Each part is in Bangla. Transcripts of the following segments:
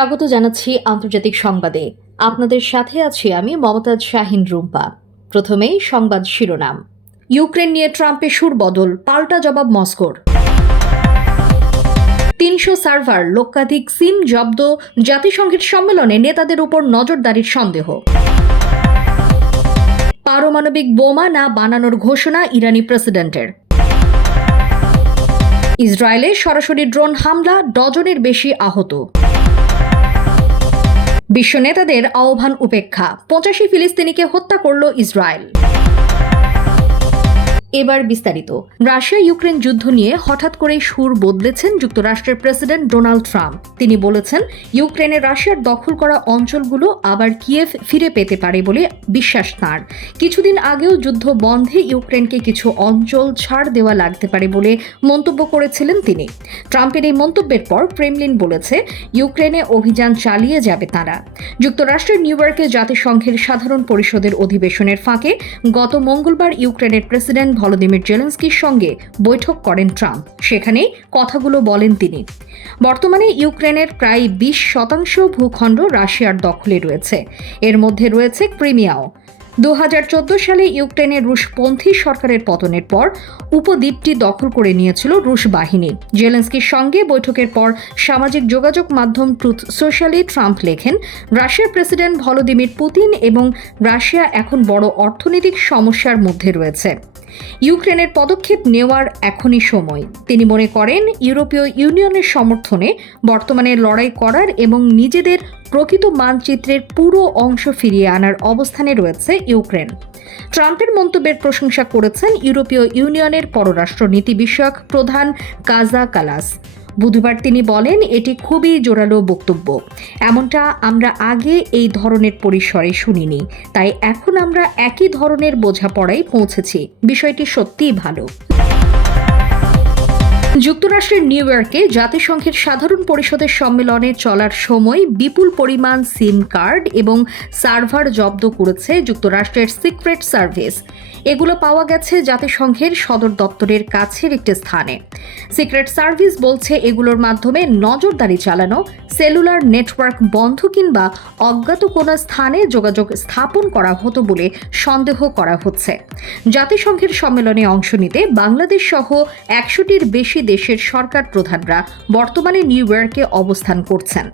স্বাগত জানাচ্ছি আন্তর্জাতিক সংবাদে। আপনাদের সাথে আছি আমি মমতাজ শাহিন রুম্পা। প্রথমেই সংবাদ শিরোনাম। ইউক্রেন নিয়ে ট্রাম্পের সুর বদল, পাল্টা জবাব মস্কোর। ৩০০ সার্ভার, লক্ষাধিক সিম জব্দ, জাতিসংঘের সম্মেলনে নেতাদের উপর নজরদারির সন্দেহ। পারমাণবিক বোমা না বানানোর ঘোষণা ইরানি প্রেসিডেন্টের। ইসরায়েলে সরাসরি ড্রোন হামলা, ডজনের বেশি আহত। বিশ্ব নেতাদের আহ্বান উপেক্ষা, ৮৫ ফিলিস্তিনিকে হত্যা করল ইসরায়েল। এবার বিস্তারিত। রাশিয়া ইউক্রেন যুদ্ধ নিয়ে হঠাৎ করেই সুর বদলেছেন যুক্তরাষ্ট্রের প্রেসিডেন্ট ডোনাল্ড ট্রাম্প। তিনি বলেছেন, ইউক্রেনে রাশিয়ার দখল করা অঞ্চলগুলো আবার কিয়েভ ফিরে পেতে পারে বলে বিশ্বাস তাঁর। কিছুদিন আগেও যুদ্ধ বন্ধে ইউক্রেনকে কিছু অঞ্চল ছাড় দেওয়া লাগতে পারে বলে মন্তব্য করেছিলেন তিনি। ট্রাম্পের এই মন্তব্যের পর ক্রেমলিন বলেছে, ইউক্রেনে অভিযান চালিয়ে যাবে তারা। যুক্তরাষ্ট্রের নিউ ইয়র্কে জাতিসংঘের সাধারণ পরিষদের অধিবেশনের ফাঁকে গত মঙ্গলবার ইউক্রেনের প্রেসিডেন্ট ভলোদিমির জেলেনস্কির সঙ্গে বৈঠক করেন ট্রাম্প। সেখানেই কথাগুলো বলেন তিনি। বর্তমানে ইউক্রেনের প্রায় ২০% ভূখণ্ড রাশিয়ার দখলে রয়েছে। এর মধ্যে রয়েছে ক্রিমিয়াও। ২০১৪ সালে ইউক্রেনের রুশপন্থী সরকারের পতনের পর উপদ্বীপটি দখল করে নিয়েছিল রুশ বাহিনী। জেলেনস্কির সঙ্গে বৈঠকের পর সামাজিক যোগাযোগ মাধ্যম ট্রুথ সোশ্যালে ট্রাম্প লেখেন, রাশিয়ার প্রেসিডেন্ট ভলোদিমির পুতিন এবং রাশিয়া এখন বড় অর্থনৈতিক সমস্যার মধ্যে রয়েছে। ইউক্রেনের পদক্ষেপ নেওয়ার এখনই সময়। তিনি মনে করেন, ইউরোপীয় ইউনিয়নের সমর্থনে বর্তমানে লড়াই করার এবং নিজেদের প্রকৃত মানচিত্রের পুরো অংশ ফিরিয়ে আনার অবস্থানে রয়েছে ইউক্রেন। ট্রাম্পের মন্তব্যের প্রশংসা করেছেন ইউরোপীয় ইউনিয়নের পররাষ্ট্রনীতি বিষয়ক প্রধান কাজা কালাস। বুধবার তিনি বলেন, এটি খুবই জোরালো বক্তব্য। এমনটা আমরা আগে এই ধরনের পরিসরে শুনিনি। তাই এখন আমরা একই ধরনের বোঝাপড়ায় পৌঁছেছি। বিষয়টি সত্যিই ভালো। যুক্তরাষ্ট্রের নিউ ইয়র্কে জাতিসংঘের সাধারণ পরিষদের সম্মেলনে চলার সময় বিপুল পরিমাণ সিম কার্ড এবং সার্ভার জব্দ করেছে যুক্তরাষ্ট্রের সিক্রেট সার্ভিস। এগুলো পাওয়া গেছে জাতিসংঘের সদর দপ্তরের কাছের একটি স্থানে। সিক্রেট সার্ভিস বলছে, এগুলোর মাধ্যমে নজরদারি চালানো, সেলুলার নেটওয়ার্ক বন্ধ কিংবা অজ্ঞাত কোনো স্থানে যোগাযোগ স্থাপন করা হতো বলে সন্দেহ করা হচ্ছে। জাতিসংঘের সম্মেলনে অংশ নিতে বাংলাদেশ সহ ১০০টির বেশি দেশের সরকার প্রধানরা বর্তমানে নিউ ইয়র্কে অবস্থান করছেন।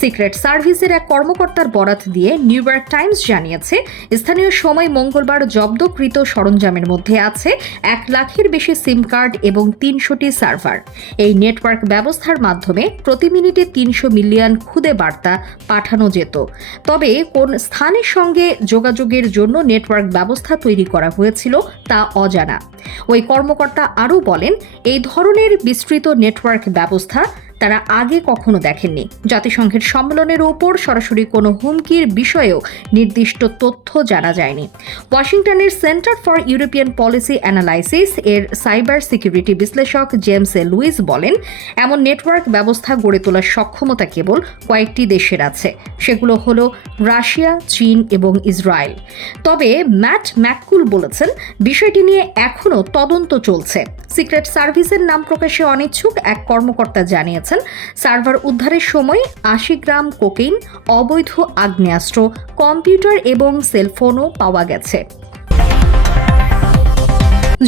সিক্রেট সার্ভিসের এক কর্মকর্তার বরাত দিয়ে নিউ ইয়র্ক টাইমস জানিয়েছে, স্থানীয় সময় মঙ্গলবার জব্দকৃত সরঞ্জামের মধ্যে আছে ১ লাখের বেশি সিম কার্ড এবং ৩০০টি সার্ভার। এই নেটওয়ার্ক ব্যবস্থার মাধ্যমে প্রতি মিনিটে ৩০০ মিলিয়ন খুদে বার্তা পাঠানো যেত। তবে কোন স্থানের সঙ্গে যোগাযোগের জন্য নেটওয়ার্ক ব্যবস্থা তৈরি করা হয়েছিল তা অজানা। ওই কর্মকর্তা আরও বলেন, এই ধরনের বিস্তৃত নেটওয়ার্ক ব্যবস্থা তারা আগে কখনো দেখেননি। জাতিসংঘের সম্মেলনের উপর সরাসরি কোনো হুমকির বিষয়েও নির্দিষ্ট তথ্য জানা যায়নি। ওয়াশিংটনের centre for European policy analysis এর সাইবার সিকিউরিটি বিশ্লেষক জেমস লুইস বলেন, এমন নেটওয়ার্ক ব্যবস্থা গড়ে তোলার সক্ষমতা কেবল কয়েকটি দেশের আছে। সেগুলো হলো রাশিয়া, চীন এবং ইসরায়েল। তবে ম্যাট ম্যাককুল বলেছেন, বিষয়টি নিয়ে এখনও তদন্ত চলছে। সিক্রেট সার্ভিসের নাম প্রকাশে অনিচ্ছুক এক কর্মকর্তা জানিয়েছেন, সার্ভার উদ্ধারের সময় ৮০ গ্রাম কোকেইন, অবৈধ আগ্নেয়াস্ত্র, কম্পিউটার এবং সেলফোনও পাওয়া গেছে।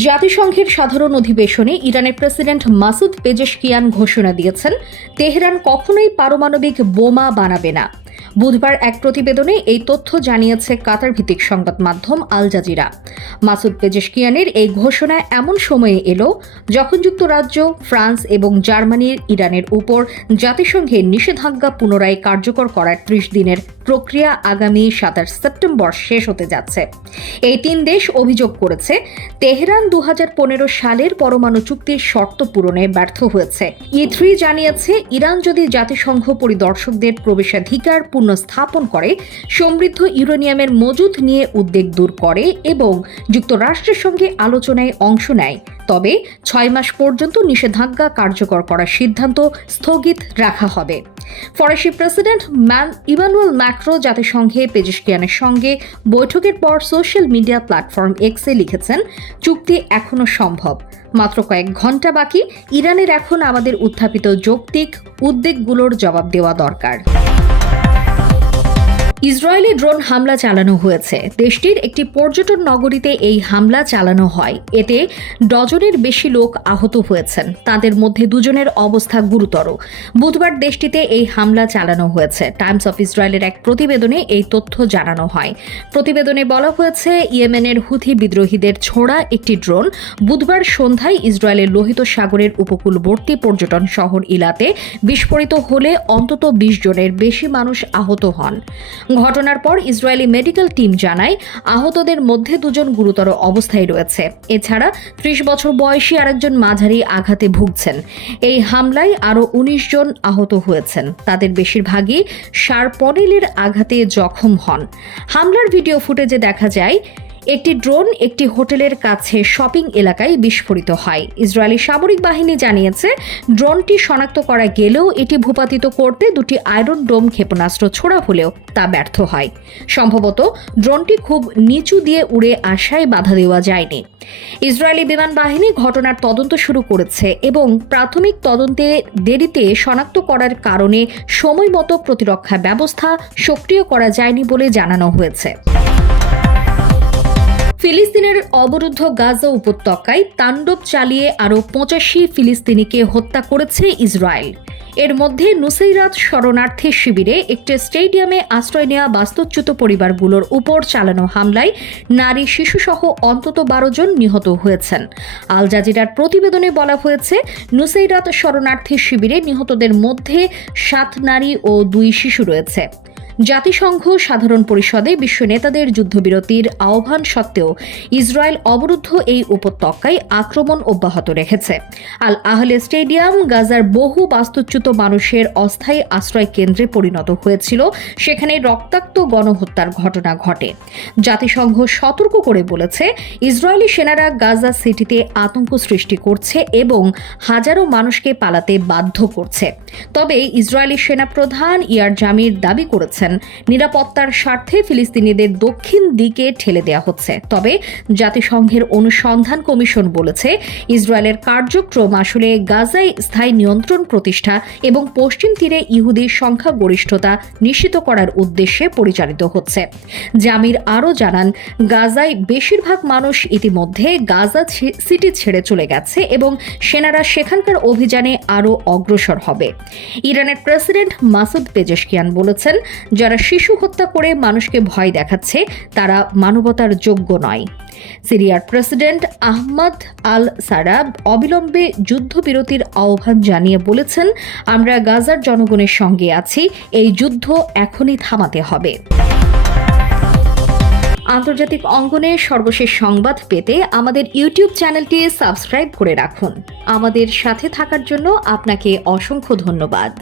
জাতিসংঘের সাধারণ অধিবেশনে ইরানের প্রেসিডেন্ট মাসুদ পেজেশকিয়ান ঘোষণা দিয়েছেন, তেহরান কখনোই পারমাণবিক বোমা বানাবে না। বুধবার এক প্রতিবেদনে এই তথ্য জানিয়েছে কাতার ভিত্তিক সংবাদ মাধ্যম আল জাজিরা। মাসুদ পেজেশকিয়ানের এই ঘোষণা এমন সময়ে এলো যখন যুক্তরাজ্য, ফ্রান্স এবং জার্মানির ইরানের উপর জাতিসংঘের নিষেধাজ্ঞা পুনরায় কার্যকর করার ৩০ দিনের প্রক্রিয়া আগামী ২৭ সেপ্টেম্বর শেষ হতে যাচ্ছে। এই ৩ দেশ অভিযোগ করেছে, তেহরান ২০১৫ সালের পরমাণু চুক্তির শর্ত পূরণে ব্যর্থ হয়েছে। E3 জানিয়েছে, ইরান যদি জাতিসংঘ পরিদর্শকদের প্রবেশাধিকার পুনঃস্থাপন করে, সমৃদ্ধ ইউরেনিয়ামের মজুদ নিয়ে উদ্বেগ দূর করে এবং যুক্তরাষ্ট্রের সঙ্গে আলোচনায় অংশ নেয়, তবে ৬ মাস পর্যন্ত নিষেধাজ্ঞা কার্যকর করার সিদ্ধান্ত স্থগিত রাখা হবে। ফরাসি প্রেসিডেন্ট ইমানুয়েল ম্যাক্রো জাতিসংঘে পেজেশকিয়ানের সঙ্গে বৈঠকের পর সোশ্যাল মিডিয়া প্ল্যাটফর্ম এক্সে লিখেছেন, চুক্তি এখনো সম্ভব, মাত্র কয়েক ঘন্টা বাকি। ইরানের এখন আমাদের উত্থাপিত যৌক্তিক উদ্বেগগুলোর জবাব দেওয়া দরকার। ইসরায়েলি ড্রোন হামলা চালানো হয়েছে। দেশটির একটি পর্যটন নগরীতে এই হামলা চালানো হয়। এতে ডজনের বেশি লোক আহত হয়েছেন, তাদের মধ্যে দুজনের অবস্থা গুরুতর। বুধবার দেশটিতে এই হামলা চালানো হয়েছে। টাইমস অফ ইসরায়েলের এক প্রতিবেদনে এই তথ্য জানানো হয়। প্রতিবেদনে বলা হয়েছে, ইয়েমেনের হুথি বিদ্রোহীদের ছোড়া একটি ড্রোন বুধবার সন্ধ্যায় ইসরায়েলের লোহিত সাগরের উপকূলবর্তী পর্যটন শহর ইলাতে বিস্ফোরিত হলে অন্তত 20 জনের বেশি মানুষ আহত হন। ঘটনার পর ইসরায়েলি মেডিকেল টিম জানায়, আহতদের মধ্যে দুজন গুরুতর অবস্থায় রয়েছে। এছাড়া 30 বছর বয়সী আরেকজন মাঝারি আঘাতে ভুগছেন। এই হামলায় আরও 19 জন আহত হয়েছেন। তাদের বেশিরভাগই শারপনেলের আঘাতে জখম হন। হামলার ভিডিও ফুটেজে দেখা যায়, একটি ড্রোন একটি হোটেলের কাছে শপিং এলাকায় বিস্ফোরিত হয়। ইসরায়েলি সামরিক বাহিনী জানিয়েছে, ড্রোনটি শনাক্ত করা গেলেও এটি ভূপাতিত করতে দুটি আয়রন ডোম ক্ষেপণাস্ত্র ছোড়া হলেও তা ব্যর্থ হয়। সম্ভবত ড্রোনটি খুব নিচু দিয়ে উড়ে আসায় বাধা দেওয়া যায়নি। ইসরায়েলি বিমান বাহিনী ঘটনার তদন্ত শুরু করেছে এবং প্রাথমিক তদন্তে দেরিতে শনাক্ত করার কারণে সময়মতো প্রতিরক্ষা ব্যবস্থা সক্রিয় করা যায়নি বলে জানানো হয়েছে। ফিলিস্তিনের অবরুদ্ধ গাজা উপত্যকায় তাণ্ডব চালিয়ে আরও 85 ফিলিস্তিনিকে হত্যা করেছে ইসরায়েল। এর মধ্যে নুসৈরাত শরণার্থী শিবিরে একটি স্টেডিয়ামে আশ্রয় নেওয়া বাস্তুচ্যুত পরিবারগুলোর উপর চালানো হামলায় নারী শিশুসহ অন্তত 12 জন নিহত হয়েছেন। আল জাজিরার প্রতিবেদনে বলা হয়েছে, নুসৈরাত শরণার্থী শিবিরে নিহতদের মধ্যে 7 নারী ও 2 শিশু রয়েছে। জাতিসংঘ সাধারণ পরিষদে বিশ্ব নেতাদের যুদ্ধবিরতির আহ্বান সত্ত্বেও ইসরায়েল অবরুদ্ধ এই উপত্যকায় আক্রমণ অব্যাহত রেখেছে। আল আহলে স্টেডিয়াম গাজার বহু বাস্তুচ্যুত মানুষের অস্থায়ী আশ্রয় কেন্দ্রে পরিণত হয়েছিল। সেখানে রক্তাক্ত গণহত্যার ঘটনা ঘটে। জাতিসংঘ সতর্ক করে বলেছে, ইসরায়েলি সেনারা গাজা সিটিতে আতঙ্ক সৃষ্টি করছে এবং হাজারো মানুষকে পালাতে বাধ্য করছে। তবে ইসরায়েলি সেনাপ্রধান ইয়ার জামির দাবি করেছেন, নিরাপত্তার স্বার্থে ফিলিস্তিনিদের দক্ষিণ দিকে ঠেলে দেওয়া হচ্ছে। তবে জাতিসংঘের অনুসন্ধান কমিশন বলেছে, ইসরায়েলের কার্যক্রম আসলে গাজায় স্থায়ী নিয়ন্ত্রণ প্রতিষ্ঠা এবং পশ্চিম তীরে ইহুদির সংখ্যাগরিষ্ঠতা নিশ্চিত করার উদ্দেশ্যে পরিচালিত হচ্ছে। জামির আরও জানান, গাজায় বেশিরভাগ মানুষ ইতিমধ্যে গাজা সিটি ছেড়ে চলে গেছে এবং সেনারা সেখানকার অভিযানে আরও অগ্রসর হবে। ইরানের প্রেসিডেন্ট মাসুদ পেজেশকিয়ান বলেছেন, যারা শিশু হত্যা করে মানুষকে ভয় দেখাচ্ছে তারা মানবতার যোগ্য নয়। সিরিয়ার প্রেসিডেন্ট আহমদ আল সারা অবিলম্বে যুদ্ধবিরতির আহ্বান জানিয়ে বলেছেন, আমরা গাজার জনগণের সঙ্গে আছি, এই যুদ্ধ এখনই থামাতে হবে। আন্তর্জাতিক অঙ্গনে সর্বশেষ সংবাদ পেতে আমাদের ইউটিউব চ্যানেলটি সাবস্ক্রাইব করে রাখুন। আমাদের সাথে থাকার জন্য আপনাকে অসংখ্য ধন্যবাদ।